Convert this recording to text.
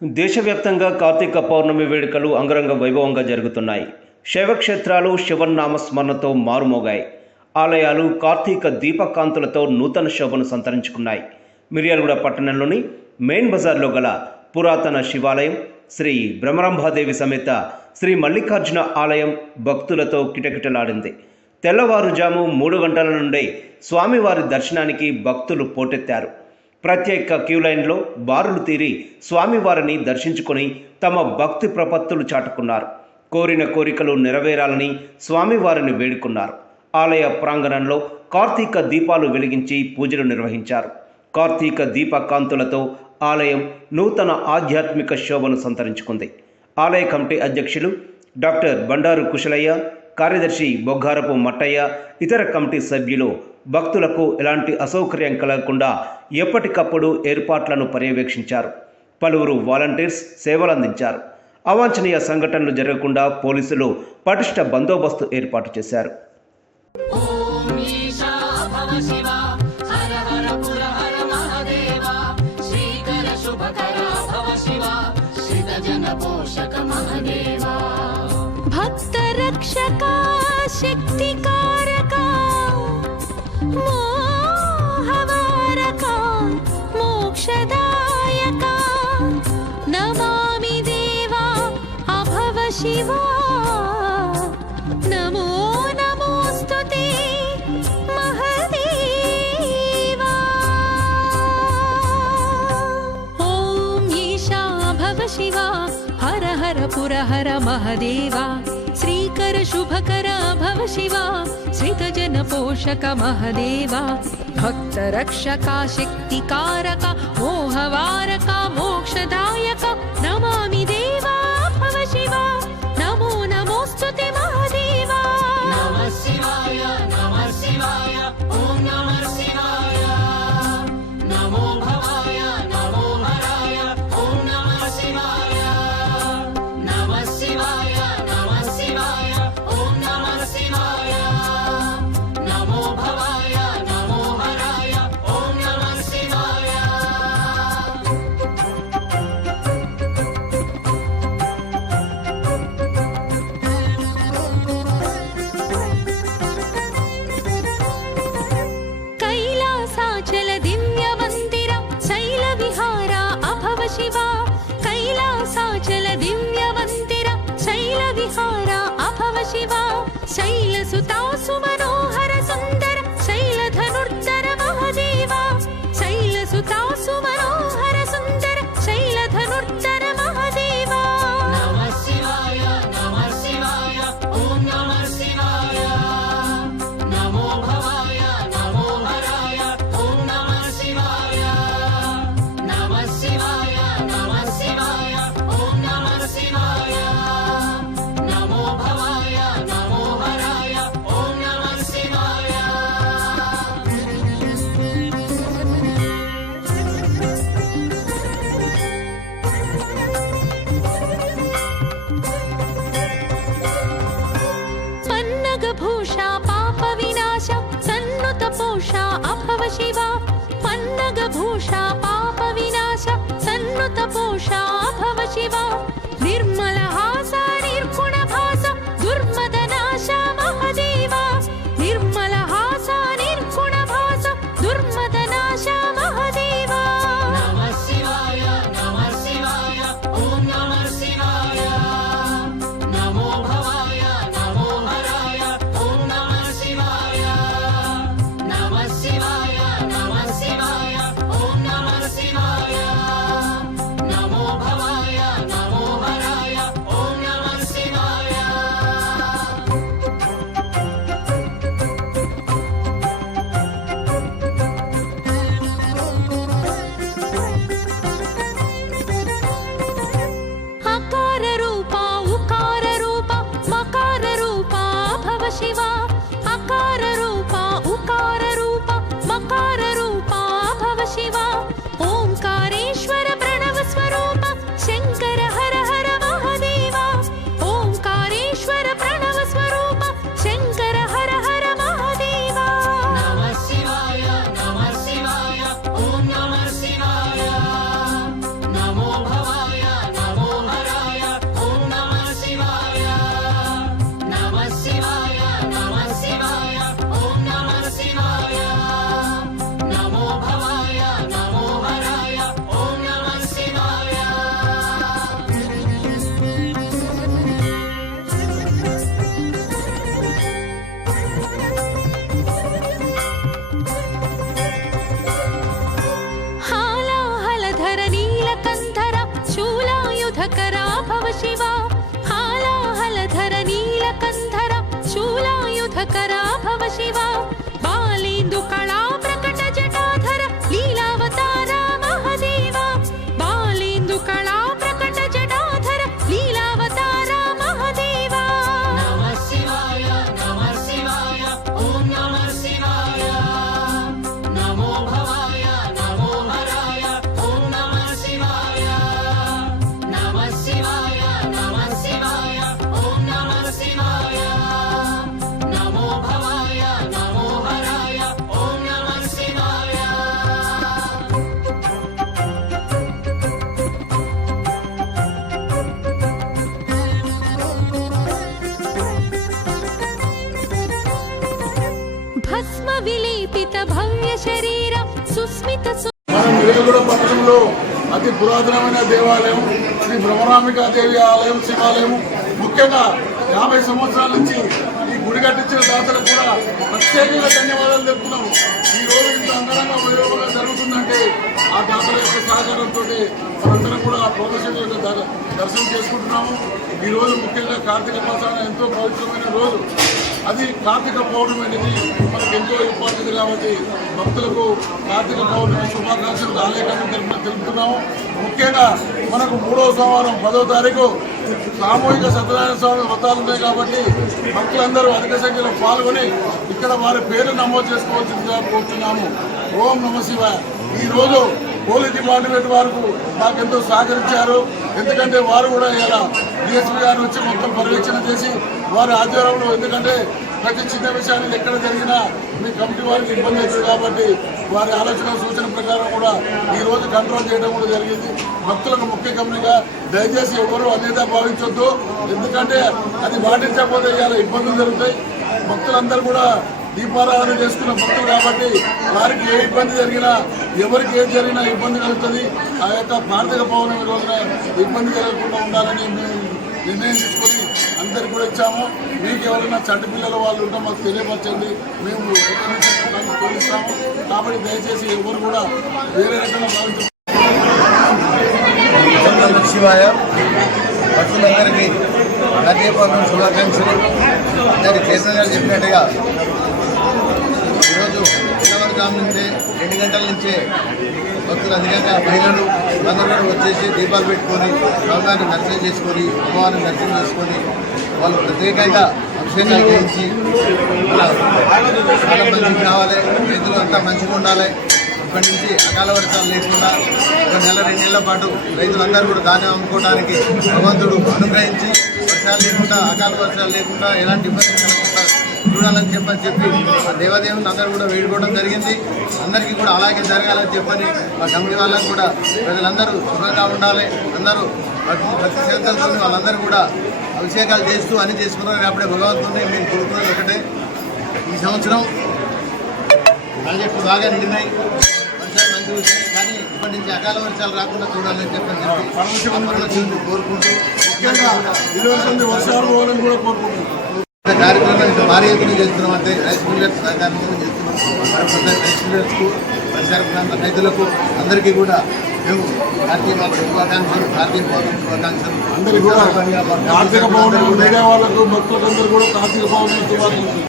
దేశవ్యాప్తంగా కార్తీక పౌర్ణమి వేడుకలు అంగరంగ వైభవంగా జరుగుతున్నాయి. శైవక్షేత్రాలు శివనామ స్మరణతో మారుమోగాయి. ఆలయాలు కార్తీక దీపకాంతులతో నూతన శోభను సంతరించుకున్నాయి. మిర్యాలగూడ పట్టణంలోని మెయిన్ బజార్లో గల పురాతన శివాలయం శ్రీ బ్రహ్మరంభాదేవి సమేత శ్రీ మల్లికార్జున ఆలయం భక్తులతో కిటకిటలాడింది. తెల్లవారుజాము 3 గంటల నుండే స్వామివారి దర్శనానికి భక్తులు పోటెత్తారు. ప్రత్యేక క్యూలైన్లో బారులు తీరి స్వామివారిని దర్శించుకొని తమ భక్తి ప్రపత్తులు చాటుకున్నారు. కోరిన కోరికలు నెరవేరాలని స్వామివారిని వేడుకున్నారు. ఆలయ ప్రాంగణంలో కార్తీక దీపాలు వెలిగించి పూజలు నిర్వహించారు. కార్తీక దీపకాంతులతో ఆలయం నూతన ఆధ్యాత్మిక శోభను సంతరించుకుంది. ఆలయ కమిటీ అధ్యక్షులు డాక్టర్ బండారు కుశలయ్య, కార్యదర్శి బొగ్గారపు మట్టయ్య, ఇతర కమిటీ సభ్యులు భక్తులకు ఎలాంటి అసౌకర్యం కలగకుండా ఎప్పటికప్పుడు ఏర్పాట్లను పర్యవేక్షించారు. పలువురు వాలంటీర్స్ సేవలందించారు. అవాంఛనీయ సంఘటనలు జరగకుండా పోలీసులు పటిష్ట బందోబస్తు ఏర్పాటు చేశారు. భక్త రక్షక శక్తికారక మోహవారక మోక్షదాయక నమామి దేవా అభవ శివా నమో నమోస్తుతే మహదేవా. ఓం ఈశా అభవ శివా హర హర పుర హర మహదేవా శ్రీకర శుభకర భవ శివా శ్రితజన పోషక మహదేవా భక్త రక్షక శక్తికారక మోహవారక మోక్షదాయక నమామి దేవా భవ శివా నమో నమోస్తుతే మహదేవా. నమః శివాయ నమః శివాయ ఓం నమః శివాయ నమో భవాయ నమో హరాయ ఓం నమః శివాయ నమః శివాయ నమః శివాయ ఓం నమః శివాయ నమో భవాయ నమో హరాయ ఓం నమః శివాయ. కైలాసాచల దివ్య మందిర శైల విహార అభవ శివా కైలాసాచల దివ్య మందిర శైల విహార అభవ శివా శైలసుతా సుమనోహర సుందర శైలధనుర్ధర మహదేవా శైలసుతా సుమనోహర సుందర శైలధనుర్ధర మహదేవా. నమః శివాయ నమః శివాయ ఓం నమః శివాయ నమో భవాయ నమో హరాయ ఓం నమః శివాయ నమః శివాయ నమః శివాయ ఓం నమః శివాయ నమో భవాయ నమో హరాయ ఓం నమః శివాయ. పన్నగభూష పాప వినాశ సన్నుత పోష అభవ శివా పన్నగభూష పాప వినాశ సన్నుత పోష అభవ శివా నిర్మల హాస నిర్గుణ భాస దుర్మద నాశ మహదేవా నిర్మల హాస నిర్గుణ భాస దుర్మద నాశ మహదేవా. నమః శివాయ నమః శివాయ ఓం నమః శివాయ నమో భవాయ నమో హరాయ ఓం నమః శివాయ నమః శివాయ నమః శివాయ ఓం నమః శివాయ నమో భవాయ నమో హరాయ ఓం నమః శివాయ. అకార రూప ఉకార రూప మకార రూప భవ శివా అకార రూప ఉకార రూప మకార రూప భవ శివా ఓంకారేశ్వర ప్రణవ స్వరూప శంకర హర హర మహదేవా ఓంకారేశ్వర ప్రణవ స్వరూప శంకర హర హర మహదేవా. నమః శివాయ నమః శివాయ ఓం నమః శివాయ నమో భవాయ బాలేందు కళా ప్రకట జటాధర లీలావతార మహదేవా బాలేందు కళా ప్రకట జటాధర లీలావతార మహదేవా నమః శివాయ ఓం నమః శివాయ నమో భవాయ నమో హరాయ ఓం నమః శివాయ నమః శివాయ ఓం నమః శివాయ నమో భవాయ నమో హరాయ ఓం నమః శివాయ భస్మ విలేపిత భవ్య శరీర సుస్మిత మనం మిర్యాలగూడ పట్టణంలో అతి పురాతనమైన దేవాలయం శ్రీ భ్రమరాంబికా దేవి ఆలయం శివాలయం. ముఖ్యంగా 50 సంవత్సరాల నుంచి ఈ గుడి కట్టించిన దాతలకు కూడా ప్రత్యేకంగా ధన్యవాదాలు చెప్తున్నాము. ఈ రోజు ఇంత అంగరంగ వైభవంగా జరుగుతుందంటే ఆ దాతల యొక్క సహకారంతో మనందరం కూడా ఆ ప్రదర్శన యొక్క దర్శనం చేసుకుంటున్నాము. ఈ రోజు ముఖ్యంగా కార్తీక మాసాన ఎంతో పవిత్రమైన రోజు. అది కార్తీక పౌర్ణమి అనేది మనకు ఎంతో ఇంపార్టెంట్ కాబట్టి భక్తులకు కార్తీక పౌర్ణమి శుభాకాంక్షలు ఆలయకాన్ని తెలుపుతున్నాము. ముఖ్యంగా మనకు 3వ సోమవారం 10వ తారీఖు సామూహిక సత్యనారాయణ స్వామి వ్రతాలు ఉన్నాయి కాబట్టి భక్తులందరూ అధిక సంఖ్యలో పాల్గొని ఇక్కడ వారి పేరు నమోదు చేసుకోవాల్సిందిగా కోరుతున్నాము. ఓం నమః శివాయ. ఈరోజు పోలీస్ డిపార్ట్మెంట్ వారు మాకెంతో సహకరించారు. ఎందుకంటే వారు కూడా ఇలా డిఎస్పీ గారు వచ్చి మొత్తం పర్యవేక్షణ చేసి వారి ఆధ్వర్యంలో, ఎందుకంటే ప్రతి చిన్న విషయాన్ని ఎక్కడ జరిగినా మీ కమిటీ వారికి ఇబ్బంది అవుతుంది కాబట్టి వారి ఆలోచన సూచన ప్రకారం కూడా ఈ రోజు కంట్రోల్ చేయడం కూడా జరిగింది. భక్తులకు ముఖ్య గమనిక దయచేసి ఎవరు అన్యత భావించొద్దు. ఎందుకంటే అది పాటించకపోతే ఇలా ఇబ్బందులు జరుగుతాయి. భక్తులందరూ కూడా దీపారాధన చేసుకున్న భక్తులు కాబట్టి వారికి ఏ ఇబ్బంది జరిగినా ఎవరికి ఏది జరిగినా ఇబ్బంది కలుగుతుంది. ఆ యొక్క కార్తీక పౌర్ణమి రోజున ఇబ్బంది కలగకుండా ఉండాలని మేము నిర్ణయం తీసుకొని అందరికి కూడా ఇచ్చాము. మీకు ఎవరైనా చంటి పిల్లల వాళ్ళు ఉంటే మాకు తెలియపరచండి, మేము తోలిస్తాము. కాబట్టి దయచేసి ఎవరు కూడా వేరే రకంగా భావించారు. శివాయ భక్తులందరికీ కార్తీక పౌర్ణమి శుభాకాంక్షలు. దాని చేసిన గారు చెప్పినట్టుగా ఈరోజు తెల్లవారుజాము నుంచే 2 గంటల నుంచే భక్తులు అధికంగా మహిళలు అందరూ కూడా వచ్చేసి దీపాలు పెట్టుకొని స్వామివారిని దర్శనం చేసుకొని అమ్మవారిని దర్శనం చేసుకొని వాళ్ళు ప్రత్యేకంగా అభిషేకాలు చేయించి చాలా మంచిగా కావాలి, రైతులు అంతా మంచిగా ఉండాలి. ఇప్పటి నుంచి అకాల వర్షాలు లేకుండా 1 నెల 2 నెలల పాటు రైతులందరూ కూడా ధాన్యం అమ్ముకోవడానికి భగవంతుడు అనుగ్రహించి వర్షాలు లేకుండా అకాల వర్షాలు లేకుండా ఎలాంటి ఇబ్బంది కలగకుండా చూడాలని చెప్పి ఆ దేవదేవుని అందరూ కూడా వేడుకోవడం జరిగింది. అందరికీ కూడా అలాగే జరగాలని చెప్పని మా కమిటీ వాళ్ళకు కూడా ప్రజలందరూ సుఖంగా ఉండాలి, అందరూ భక్తి శ్రద్ధలతో వాళ్ళందరూ కూడా అభిషేకాలు చేస్తూ అన్ని చేసుకున్నారు. అప్పుడే భగవంతుడిని మేము కోరుకున్నది ఒకటే, ఈ సంవత్సరం ప్రాజెక్టు బాగా నిండినాయి, వర్షాలు మంచి విషయం, కానీ ఇప్పటి నుంచి అకాల వర్షాలు రాకుండా చూడాలని చెప్పని పరమశివుని కోరుకుంటూ ముఖ్యంగా ఇటువంటి వర్షాలు పోవాలని కూడా కోరుకుంటున్నాం. కార్యక్రమం ఇంత భారీ ఎత్తున చేస్తున్నాం అంటే రైస్ మిల్లర్స్ సహకారంతో చేస్తున్నాం. రైస్ మిల్లర్స్కు పరిసర ప్రాంత రైతులకు అందరికీ కూడా మేము కార్తీక శుభాకాంక్షలు, కార్తీక పౌర్ణమి శుభాకాంక్షలు. అందరికీ కూడా కార్తీక పౌర్ణమి మీడియా వాళ్ళకు భక్తులందరూ కూడా కార్తీక పౌర్ణమి శుభాకాంక్షలు.